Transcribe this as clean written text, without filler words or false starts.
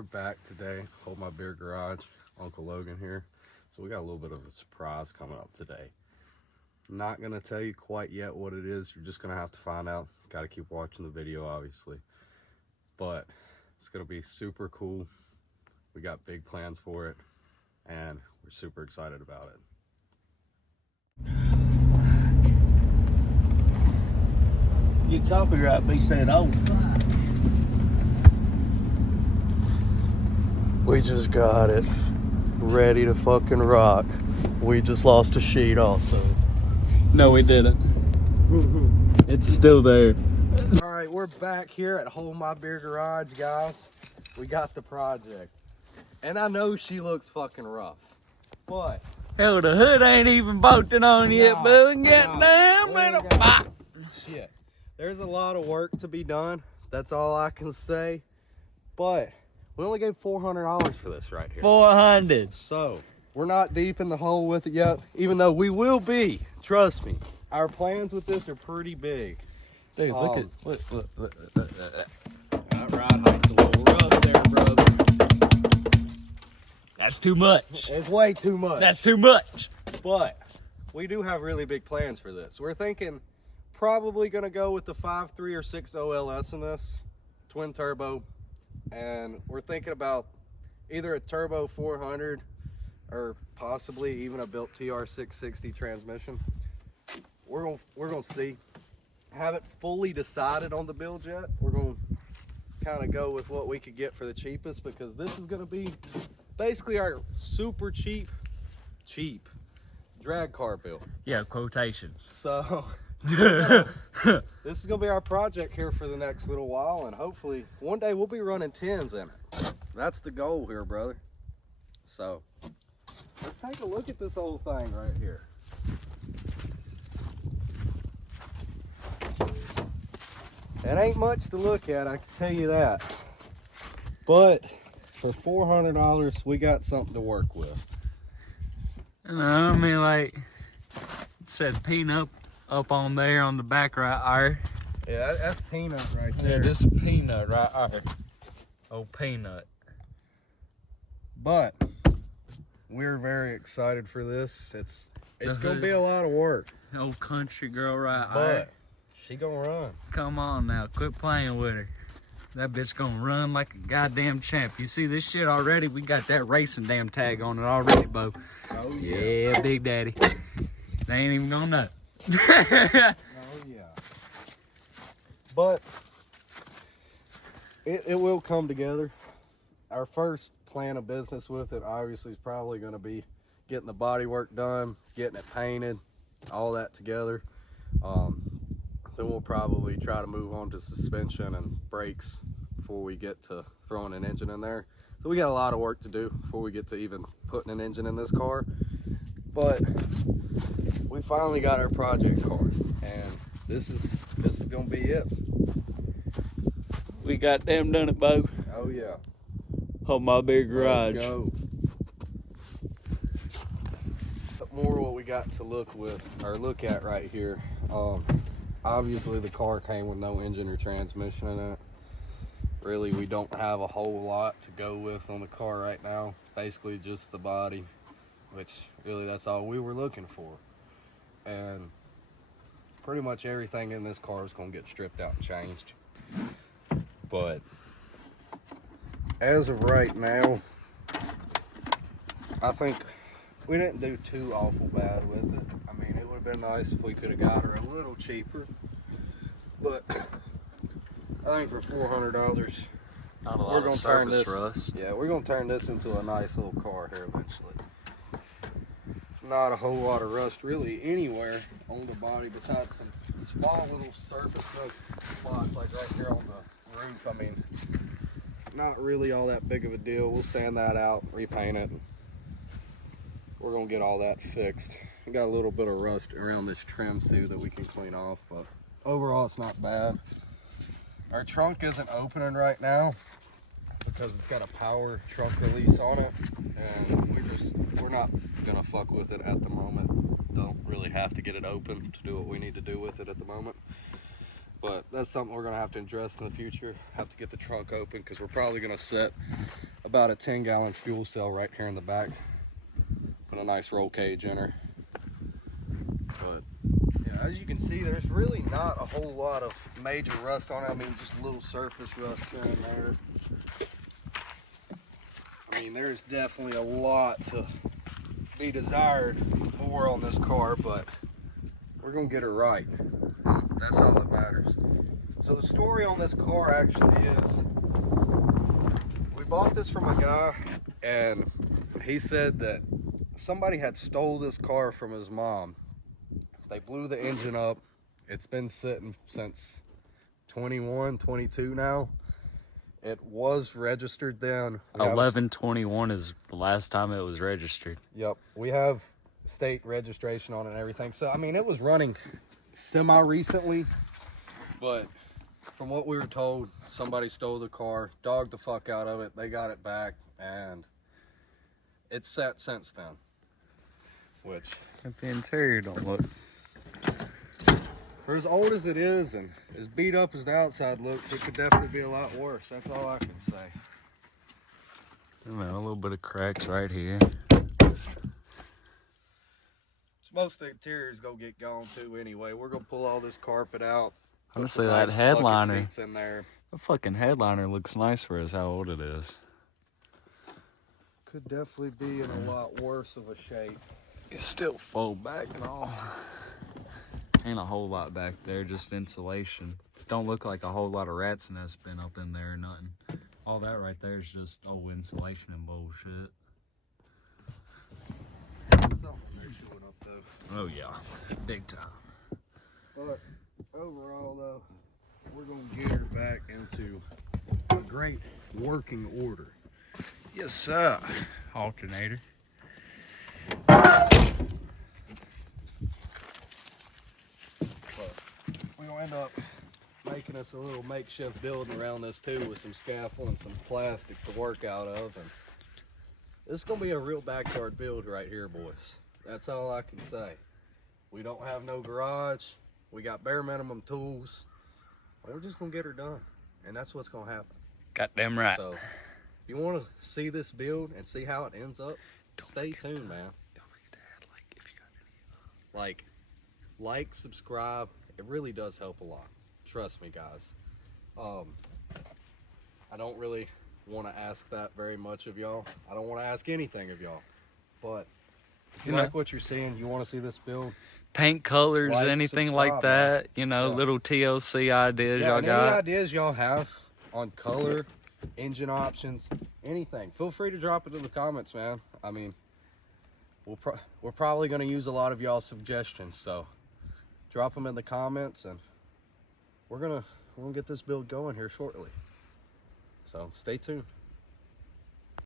we're back today. Hold My Beer Garage. Uncle Logan here. So we got a little bit of a surprise coming up today. Not gonna tell you quite yet what it is. You're just gonna have to find out. Got to keep watching the video, obviously. But it's gonna be super cool. We got big plans for it, and we're super excited about it. You copyright me saying, oh fuck. We just got it ready to fucking rock. We just lost a sheet also. No, we didn't. It's still there. All right, we're back here at Hold My Beer Garage, guys. We got the project. And I know she looks fucking rough, but Hell, the hood ain't even bolted on yet, bud. Goddamn, man. Shit. There's a lot of work to be done. That's all I can say. But we only gave $400 for this right here. 400. So we're not deep in the hole with it yet, even though we will be. Trust me. Our plans with this are pretty big. Dude, look at look. That ride height's a little rough there, brother. That's too much. It's way too much. That's too much. But we do have really big plans for this. We're thinking probably going to go with the 5.3 or 6 OLS in this, twin turbo. And we're thinking about either a turbo 400 or possibly even a built TR660 transmission. We're gonna see. Haven't fully decided on the build yet. We're gonna kind of go with what we could get for the cheapest, because this is gonna be basically our super cheap drag car build. Yeah, quotations. So this is gonna be our project here for the next little while, and hopefully one day we'll be running 10s in it. That's the goal here, brother. So let's take a look at this whole thing right here. It ain't much to look at, I can tell you that. But for $400, we got something to work with. I mean, like, it said peanut up on there on the back right there. Yeah, that's peanut right Yeah, there. this peanut right there. Oh, peanut. But we're very excited for this. It's gonna be a lot of work. Old country girl right But there. she gonna run. Come on now, quit playing with her. That bitch gonna run like a goddamn champ. You see this shit already? We got that racing damn tag on it already, Bo. Oh Yeah, Big Daddy. They ain't even gonna know. Oh yeah. But it will come together. Our first plan of business with it obviously is probably gonna be getting the body work done, getting it painted, all that together. Then we'll probably try to move on to suspension and brakes before we get to throwing an engine in there. So we got a lot of work to do before we get to even putting an engine in this car. But we finally got our project car, and this is gonna be it. We goddamn done it, Bo. Oh yeah. Hold My Beer Garage. Let's go. More what we got to look at right here. Obviously the car came with no engine or transmission in it. Really, we don't have a whole lot to go with on the car right now. Basically just the body, which really that's all we were looking for. And pretty much everything in this car is gonna get stripped out and changed. But as of right now, I think we didn't do too awful bad with it. I mean, it would have been nice if we could have got her a little cheaper, but I think for $400, Not a lot we're of gonna turn surface this. rust. Yeah, we're gonna turn this into a nice little car here eventually. Not a whole lot of rust really anywhere on the body, besides some small little surface spots like right here on the roof. I mean, not really all that big of a deal. We'll sand that out, repaint it. We're gonna get all that fixed. We got a little bit of rust around this trim too that we can clean off, but overall it's not bad. Our trunk isn't opening right now because it's got a power trunk release on it, and we're not gonna fuck with it at the moment. Don't really have to get it open to do what we need to do with it at the moment. But that's something we're gonna have to address in the future. Have to get the trunk open because we're probably gonna set about a 10-gallon fuel cell right here in the back. Put a nice roll cage in her. But yeah, as you can see, there's really not a whole lot of major rust on it. I mean, just a little surface rust here and there. I mean, there's definitely a lot to be desired more on this car, but we're gonna get her right. That's all that matters. So the story on this car actually is, we bought this from a guy, and he said that somebody had stole this car from his mom. They blew the engine up. It's been sitting since 21, 22 now. It was registered then. 11/21 is the last time it was registered. Yep, we have state registration on it and everything. So I mean, it was running semi-recently, but from what we were told, somebody stole the car, dogged the fuck out of it. They got it back, and it's sat since then. Which, If the interior don't look. for as old as it is and as beat up as the outside looks, it could definitely be a lot worse. That's all I can say. Man, a little bit of cracks right here. Most of the interior's gonna get gone too anyway. We're gonna pull all this carpet out. put Honestly, some that nice headliner. bucket seats in there. The fucking headliner looks nice for us how old it is. Could definitely be in a lot worse of a shape. It's still fold back and all. Ain't a whole lot back there, just insulation. Don't look like a whole lot of rat's nest been up in there or nothing. All that right there is just old insulation and bullshit. Something they're showing up though. Oh yeah, big time. But overall though, we're gonna get her back into a great working order. Yes, sir. Alternator. But we're gonna end up making us a little makeshift building around this too, with some scaffold and some plastic to work out of. And this is gonna be a real backyard build right here, boys. That's all I can say. We don't have no garage. We got bare minimum tools. We're just gonna get her done, and that's what's gonna happen. Goddamn right. So, if you want to see this build and see how it ends up, stay tuned, man. Don't forget to add like if you got any. Like, subscribe. It really does help a lot. Trust me, guys. I don't really want to ask that very much of y'all. I don't want to ask anything of y'all. But if you like what you're seeing, you want to see this build, Paint colors, Like, anything like subscribe, that. You know, Yeah. little TLC ideas y'all and got. any ideas y'all have on color, engine options, anything, feel free to drop it in the comments, man. I mean, we're probably going to use a lot of y'all's suggestions, so drop them in the comments, and we're gonna get this build going here shortly. So stay tuned.